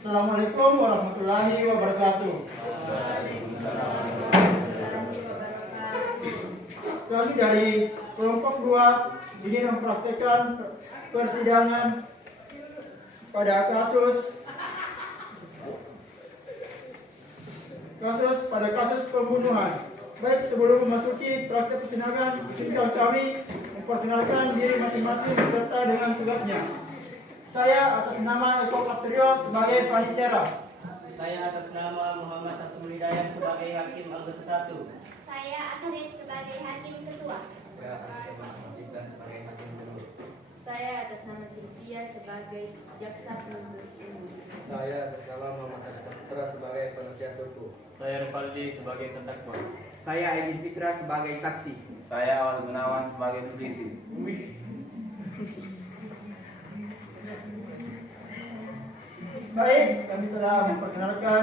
Assalamualaikum warahmatullahi wabarakatuh. Kami dari kelompok 2 ingin mempraktekkan persidangan pada kasus pembunuhan. Baik, sebelum memasuki praktek persidangan, izinkan kami memperkenalkan diri masing-masing beserta dengan tugasnya. Saya atas nama Eko Patrio sebagai panitera. Saya atas nama Muhammad Hasmul Hidayat sebagai hakim anggota 1. Saya Asrin sebagai hakim ketua. Saya atas nama Ibran sebagai hakim kedua. Saya atas nama Sylvia sebagai jaksa penuntut umum. Saya atas nama Muhammad Adi Saputra sebagai penasihat hukum. Saya Rifaldi sebagai terdakwa. Saya Edi Fikra sebagai saksi. Saya Awal Gunawan sebagai polisi. Baik, kami telah memperkenalkan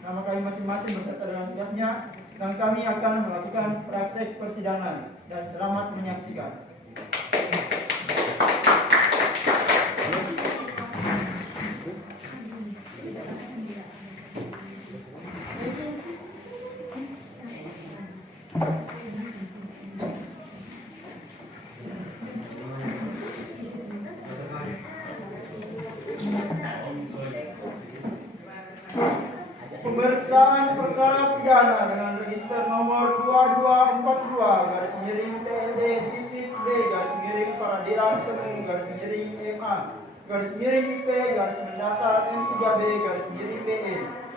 nama kami masing-masing beserta dengan tugasnya, dan kami akan melakukan praktek persidangan. Dan selamat menyaksikan. Pemeriksaan perkara pidana dengan register nomor 22-2-4-2-MA-IP-B-IP-MP-IP-B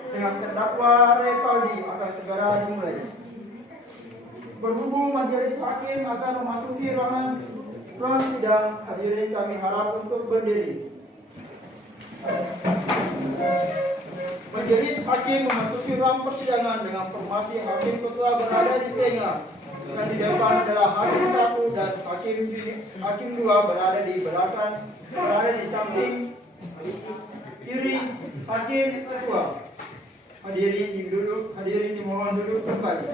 dengan terdakwa Rifaldi akan segera dimulai. Berhubung majelis hakim akan memasuki ruangan sidang, hadirin kami harap untuk berdiri. Majelis hakim memasuki ruang persidangan dengan formasi hakim ketua berada di tengah, dengan di depan adalah hakim 1 dan hakim 2 berada di belakang, berada di samping kiri hakim ketua. Hadirin dimohon duduk kembali.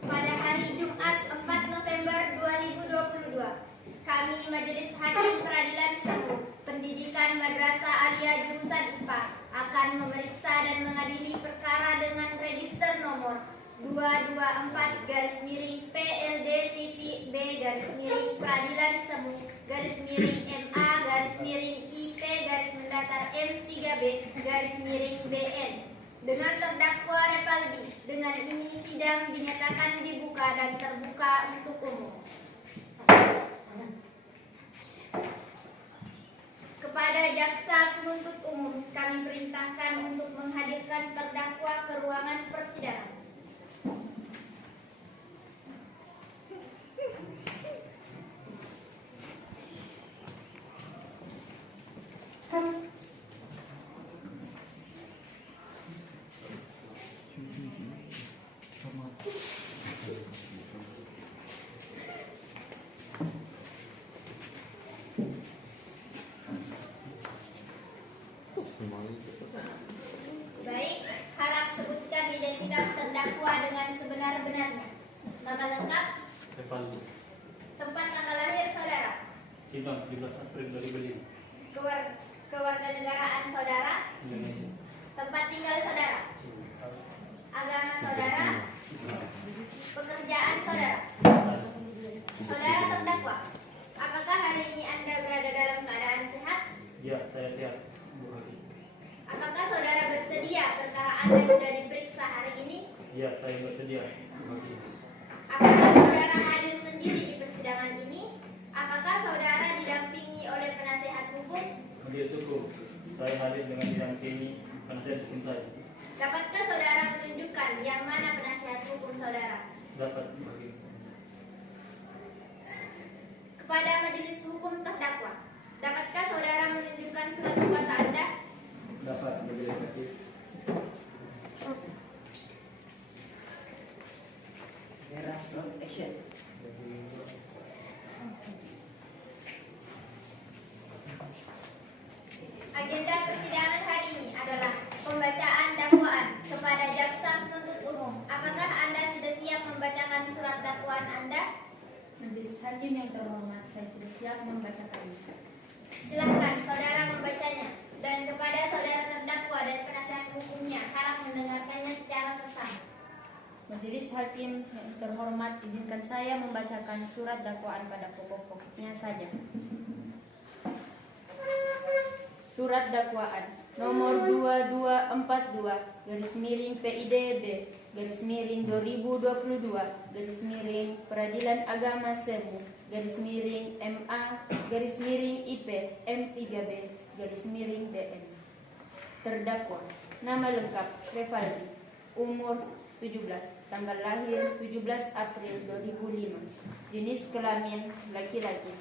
Pada hari Jumat 4 November 2022, kami Majelis Hakim Peradilan Semu Pendidikan Madrasah Alia Jurusan IPA akan memeriksa dan mengadili perkara dengan register nomor 224-PLD-B-Peradilan Semu MA-IP-M3B-BN dengan terdakwa Rifaldi. Dengan ini sidang dinyatakan dibuka dan terbuka untuk umum. Kepada jaksa penuntut umum kami perintahkan untuk menghadirkan terdakwa ke ruangan persidangan. Baik, harap sebutkan identitas terdakwa dengan sebenar-benarnya. Nama lengkap, Rifaldi. tempat tanggal lahir saudara, Sidang 17 April 2005. kewarganegaraan saudara, Indonesia. tempat tinggal saudara, agama saudara, pekerjaan saudara. Saudara terdakwa, apakah hari ini Anda berada dalam keadaan sehat? Ya, saya sehat, Bu Hakim. Apakah saudara bersedia perkara Anda sudah diperiksa hari ini? Ya, saya bersedia, Bu Hakim. Apakah saudara hadir sendiri di persidangan ini? Apakah saudara didampingi oleh penasihat hukum? Majelis hukum, saya hadir dengan didampingi penasihat hukum saya. Dapatkah saudara menunjukkan yang mana penasihat hukum saudara? Dapat, Bu Hakim. Kepada majelis hukum terdakwa, dapatkah saudara menunjukkan surat kuasa Anda? Dapat, Majelis Hakim. Action. Agenda persidangan hari ini adalah pembacaan dakwaan kepada jaksa penuntut umum. Apakah Anda sudah siap Majelis Hakim yang terhormat, saya sudah siap membacakannya. Silakan saudara membacanya, dan kepada saudara terdakwa dan penasihat hukumnya harap mendengarkannya secara seksama. Majelis Hakim yang terhormat, izinkan saya membacakan surat dakwaan pada pokok-pokoknya saja. Surat dakwaan nomor 22/PIDB/2022 Peradilan Agama Semu MA/IP M3B/DM. Terdakwa nama lengkap Revaldi, umur 17, tanggal lahir 17 April 2005, jenis kelamin laki-laki,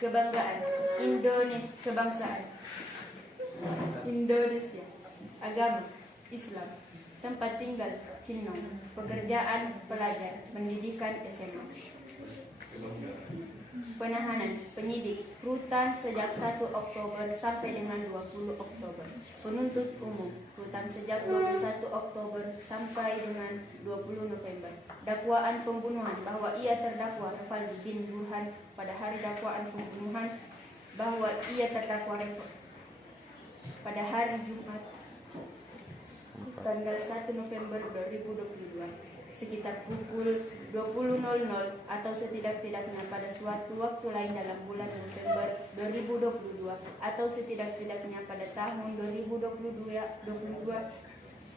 kebanggaan Indonesia, kebangsaan Indonesia, agama Islam, tempat tinggal Cinong, pekerjaan pelajar, pendidikan SMA. Penahanan penyidik rutan sejak 1 Oktober sampai dengan 20 Oktober. Penuntut umum rutan sejak 21 Oktober sampai dengan 20 November. Dakwaan pembunuhan bahwa ia terdakwa Revaldi bin Burhan pada hari dakwaan pembunuhan bahwa ia terdakwa pada hari Jumat tanggal 1 November 2022 sekitar pukul 20.00 atau setidak-tidaknya pada suatu waktu lain dalam bulan November 2022 atau setidak-tidaknya pada tahun 2022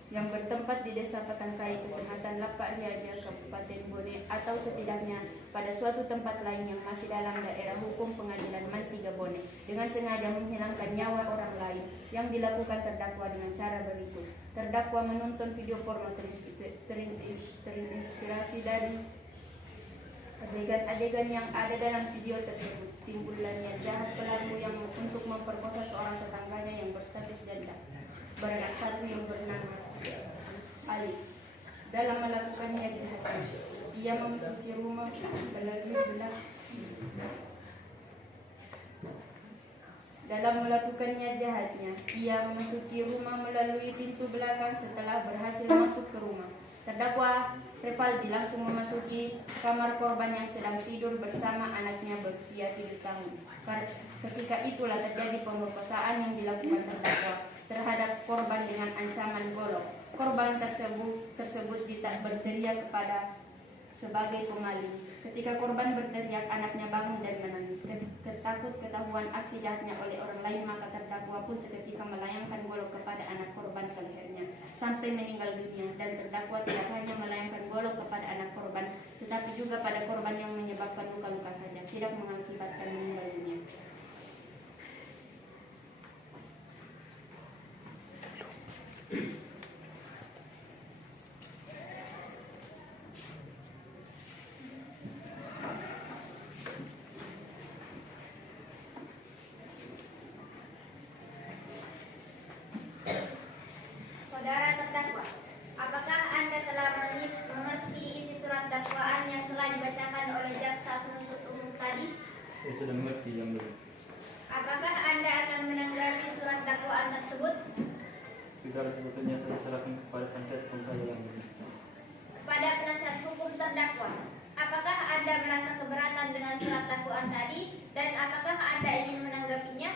yang bertempat di Desa Patangkai, Kecamatan Lapak Riaja, Kabupaten Bone, atau setidaknya pada suatu tempat lain yang masih dalam daerah hukum Pengadilan Mantiga Bone dengan sengaja menghilangkan nyawa orang lain yang dilakukan terdakwa dengan cara berikut. Terdakwa menonton video porno terinspirasi dari adegan-adegan yang ada dalam video tersebut. Timbulannya jahat pelaku yang untuk memperkosa seorang tetangganya yang berstatus janda beranak satu yang bernama Ali. Dalam melakukannya jahatnya, ia memasuki rumah melalui belakang. Dalam melakukannya jahatnya, ia memasuki rumah melalui pintu belakang. Setelah berhasil masuk ke rumah, terdakwa Revaldi langsung memasuki kamar korban yang sedang tidur bersama anaknya berusia 7 tahun. Ketika itulah terjadi pemerkosaan yang dilakukan terdakwa terhadap korban dengan ancaman golok. Korban tersebut berteriak kepada sebagai pemaling. Ketika korban berteriak, anaknya bangun dan menangis. Takut ketahuan aksi jahatnya oleh orang lain, maka terdakwa pun seketika melayangkan golok kepada anak korban ke lehernya sampai meninggal dunia. Dan terdakwa tidak hanya melayangkan golok kepada anak korban, tetapi juga pada korban yang menyebabkan luka-luka saja, tidak mengakibatkan meninggal dunia. Saudara terdakwa, apakah Anda telah mengerti isi surat dakwaan yang telah dibacakan oleh jaksa penuntut umum tadi? Saya sudah mengerti yang dulu. Apakah Anda akan menanggapi surat dakwaan tersebut? Segala sebetulnya saya serahkan kepada penasihat hukum saya yang dulu. Kepada penasihat hukum terdakwa, apakah Anda merasa keberatan dengan surat dakwaan tadi dan apakah Anda ingin menanggapinya?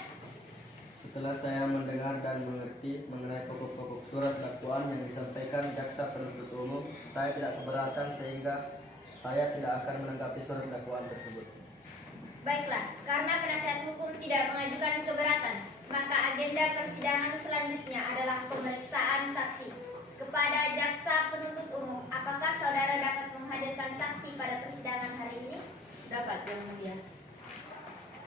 Setelah saya mendengar dan mengerti mengenai pokok-pokok surat dakwaan yang disampaikan jaksa penuntut umum, saya tidak keberatan sehingga saya tidak akan menanggapi surat dakwaan tersebut. Baiklah, karena penasihat hukum tidak mengajukan keberatan, maka agenda persidangan selanjutnya adalah pemeriksaan saksi. Kepada jaksa penuntut umum, apakah saudara dapat menghadirkan saksi pada persidangan hari ini? Dapat, Yang Mulia.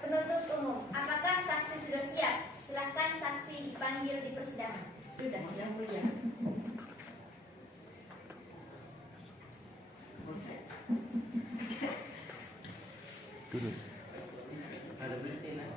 Penuntut umum, apakah saksi sudah siap? Silakan saksi dipanggil di persidangan. Sudah, Yang Mulia. Ada berita.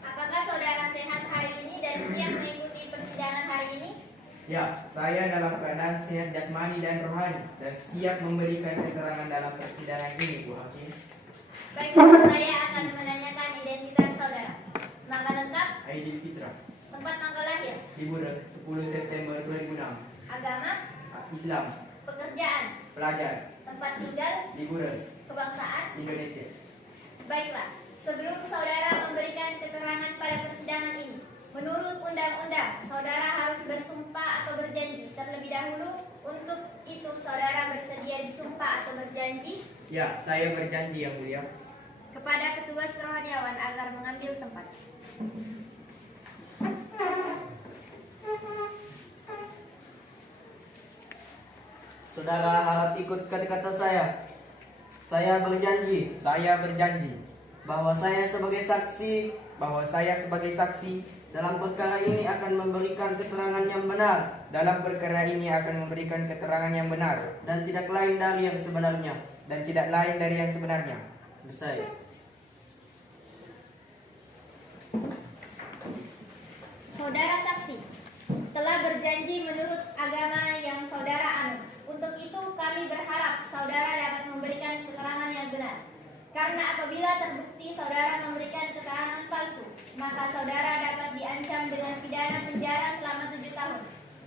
Apakah saudara sehat hari ini dan siap mengikuti persidangan hari ini? Ya, saya dalam keadaan sehat jasmani dan rohani dan siap memberikan keterangan dalam persidangan ini, Bu Hakim. Baiklah, saya akan menanyakan identitas Aidilfitra. Tempat tanggal lahir. Liburan 10 September 2006. Agama. Islam. Pekerjaan. Pelajar. Tempat tinggal. Liburan. Kebangsaan. Indonesia. Baiklah, sebelum saudara memberikan keterangan pada persidangan ini, menurut undang-undang, saudara harus bersumpah atau berjanji terlebih dahulu. Untuk itu, saudara bersedia disumpah atau berjanji Ya, saya berjanji yang mulia. kepada petugas rohaniawan agar mengambil tempat. Saudara harap ikut kata-kata saya. Saya berjanji Saya berjanji bahwa saya sebagai saksi bahwa saya sebagai saksi dalam perkara ini akan memberikan keterangan yang benar dalam perkara ini akan memberikan keterangan yang benar dan tidak lain dari yang sebenarnya. dan tidak lain dari yang sebenarnya. Selesai. Saudara saksi telah berjanji menurut agama yang saudara anut. Untuk itu kami berharap saudara dapat memberikan keterangan yang benar. Karena apabila terbukti saudara memberikan keterangan palsu, maka saudara dapat diancam dengan pidana penjara selama 7 tahun.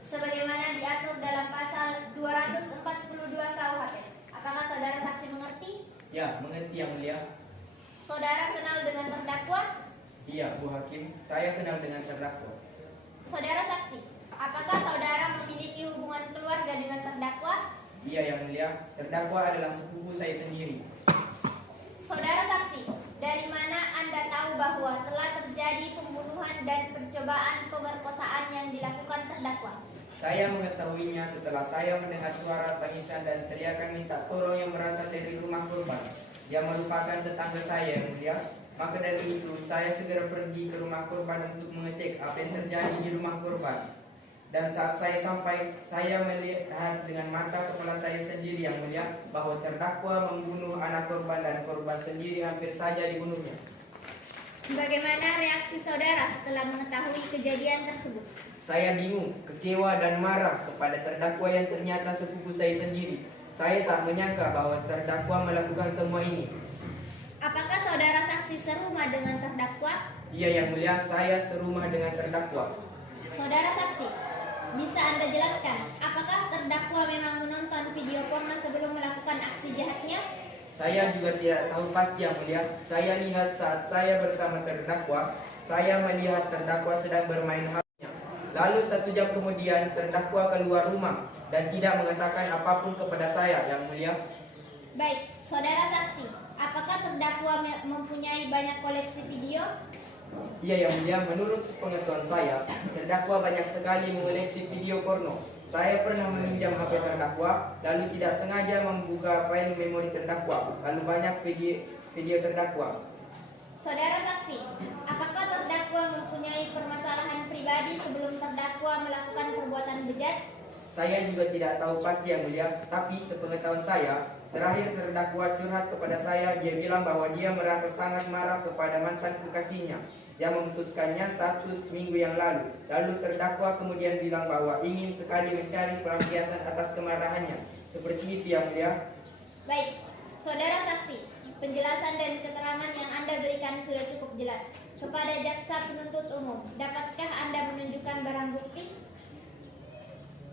Sebagaimana diatur dalam pasal 242 KUHP. Apakah saudara saksi mengerti? Ya, mengerti yang mulia. Saudara kenal dengan terdakwa? Iya, Bu Hakim, saya kenal dengan terdakwa. Saudara saksi, apakah saudara memiliki hubungan keluarga dengan terdakwa? Iya yang mulia, terdakwa adalah sepupu saya sendiri. Saudara saksi, dari mana Anda tahu bahwa telah terjadi pembunuhan dan percobaan pemerkosaan yang dilakukan terdakwa? Saya mengetahuinya setelah saya mendengar suara tangisan dan teriakan minta tolong yang berasal dari rumah korban. Yang merupakan tetangga saya yang mulia. Maka dari itu, saya segera pergi ke rumah korban untuk mengecek apa yang terjadi di rumah korban. Dan saat saya sampai, saya melihat dengan mata kepala saya sendiri yang mulia bahwa terdakwa membunuh anak korban dan korban sendiri hampir saja dibunuhnya. Bagaimana reaksi saudara setelah mengetahui kejadian tersebut? Saya bingung, kecewa dan marah kepada terdakwa yang ternyata sepupu saya sendiri. Saya tak menyangka bahwa terdakwa melakukan semua ini. Apakah saudara saksi serumah dengan terdakwa? Iya yang mulia, saya serumah dengan terdakwa. Saudara saksi, bisa Anda jelaskan apakah terdakwa memang menonton video porno sebelum melakukan aksi jahatnya? Saya juga tidak tahu pasti yang mulia. Saya lihat saat saya bersama terdakwa, saya melihat terdakwa sedang bermain HP-nya. Lalu 1 jam kemudian terdakwa keluar rumah dan tidak mengatakan apapun kepada saya yang mulia. Baik, saudara saksi, apakah terdakwa mempunyai banyak koleksi video? Iya yang mulia, menurut pengetahuan saya, terdakwa banyak sekali mengoleksi video porno. Saya pernah meminjam HP terdakwa, lalu tidak sengaja membuka file memori terdakwa, lalu banyak video terdakwa. Saudara saksi, apakah terdakwa mempunyai permasalahan pribadi sebelum terdakwa melakukan perbuatan bejat? Saya juga tidak tahu pasti yang mulia, tapi sepengetahuan saya, terakhir terdakwa curhat kepada saya, dia bilang bahwa dia merasa sangat marah kepada mantan kekasihnya yang memutuskannya 1 minggu yang lalu. Lalu terdakwa kemudian bilang bahwa ingin sekali mencari pelampiasan atas kemarahannya. Seperti itu yang mulia. Baik, saudara saksi, penjelasan dan keterangan yang Anda berikan sudah cukup jelas. Kepada jaksa penuntut umum, dapatkah Anda menunjukkan barang bukti?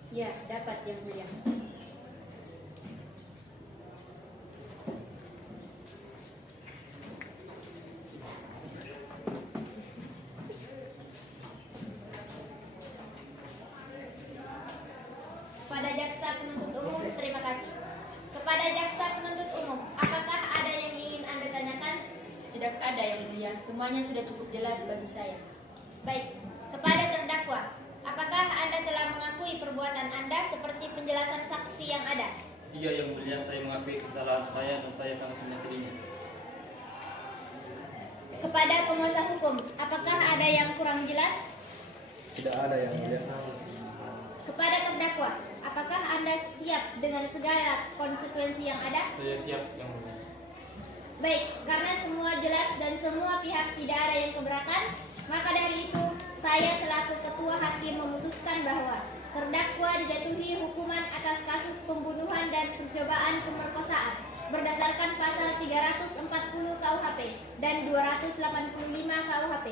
Ya, dapat yang mulia. Kepada jaksa penuntut umum, terima kasih. Kepada jaksa penuntut umum, apakah ada yang ingin Anda tanyakan? Tidak ada yang mulia, semuanya sudah cukup jelas bagi saya. Baik, kepada terdakwa, apakah Anda telah mengakui perbuatan Anda seperti penjelasan saksi yang ada? Iya yang mulia, saya mengakui kesalahan saya dan saya sangat menyesalinya. Kepada penguasa hukum, apakah ada yang kurang jelas? Tidak ada yang mulia. Kepada terdakwa, apakah Anda siap dengan segala konsekuensi yang ada? Saya siap yang mulia. Baik, karena semua jelas dan semua pihak tidak ada yang keberatan, maka dari itu saya selaku ketua hakim memutuskan bahwa terdakwa dijatuhi hukuman atas kasus pembunuhan dan percobaan pemerkosaan berdasarkan pasal 340 KUHP dan 285 KUHP.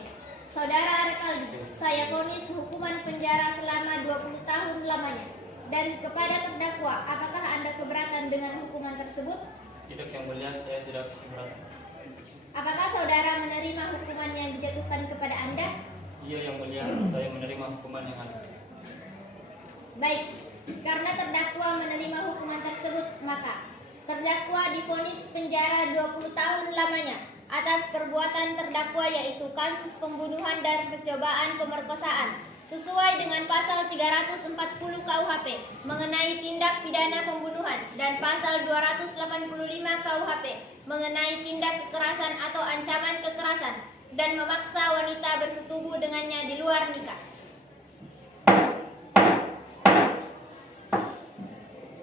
Saudara Revaldi, saya vonis hukuman penjara selama 20 tahun lamanya. Dan kepada terdakwa, apakah Anda keberatan dengan hukuman tersebut? Tidak yang mulia, saya tidak keberatan. Apakah saudara menerima hukuman yang dijatuhkan kepada Anda? Iya yang mulia, saya menerima hukuman yang ada. Baik, karena terdakwa menerima hukuman tersebut, maka terdakwa divonis penjara 20 tahun lamanya atas perbuatan terdakwa yaitu kasus pembunuhan dan percobaan pemerkosaan sesuai dengan pasal 340 KUHP mengenai tindak pidana pembunuhan dan pasal 285 KUHP mengenai tindak kekerasan atau ancaman kekerasan dan memaksa wanita bersetubuh dengannya di luar nikah.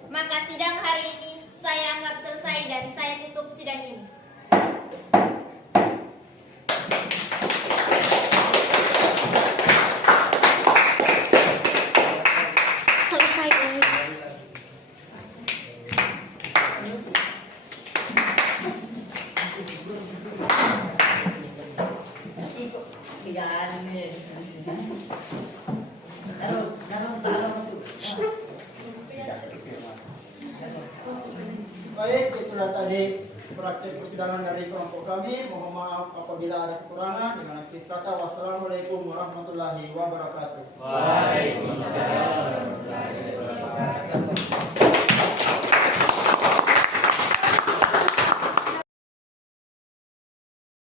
Maka sidang hari ini saya anggap selesai dan saya tutup sidang ini. Selesai, guys. Baik, itulah tadi praktik persidangan dari kelompok kami. Mohon maaf apabila ada kekurangan. Dengan akhir kata, wassalamualaikum warahmatullahi wabarakatuh. Waalaikumsalam warahmatullahi wabarakatuh.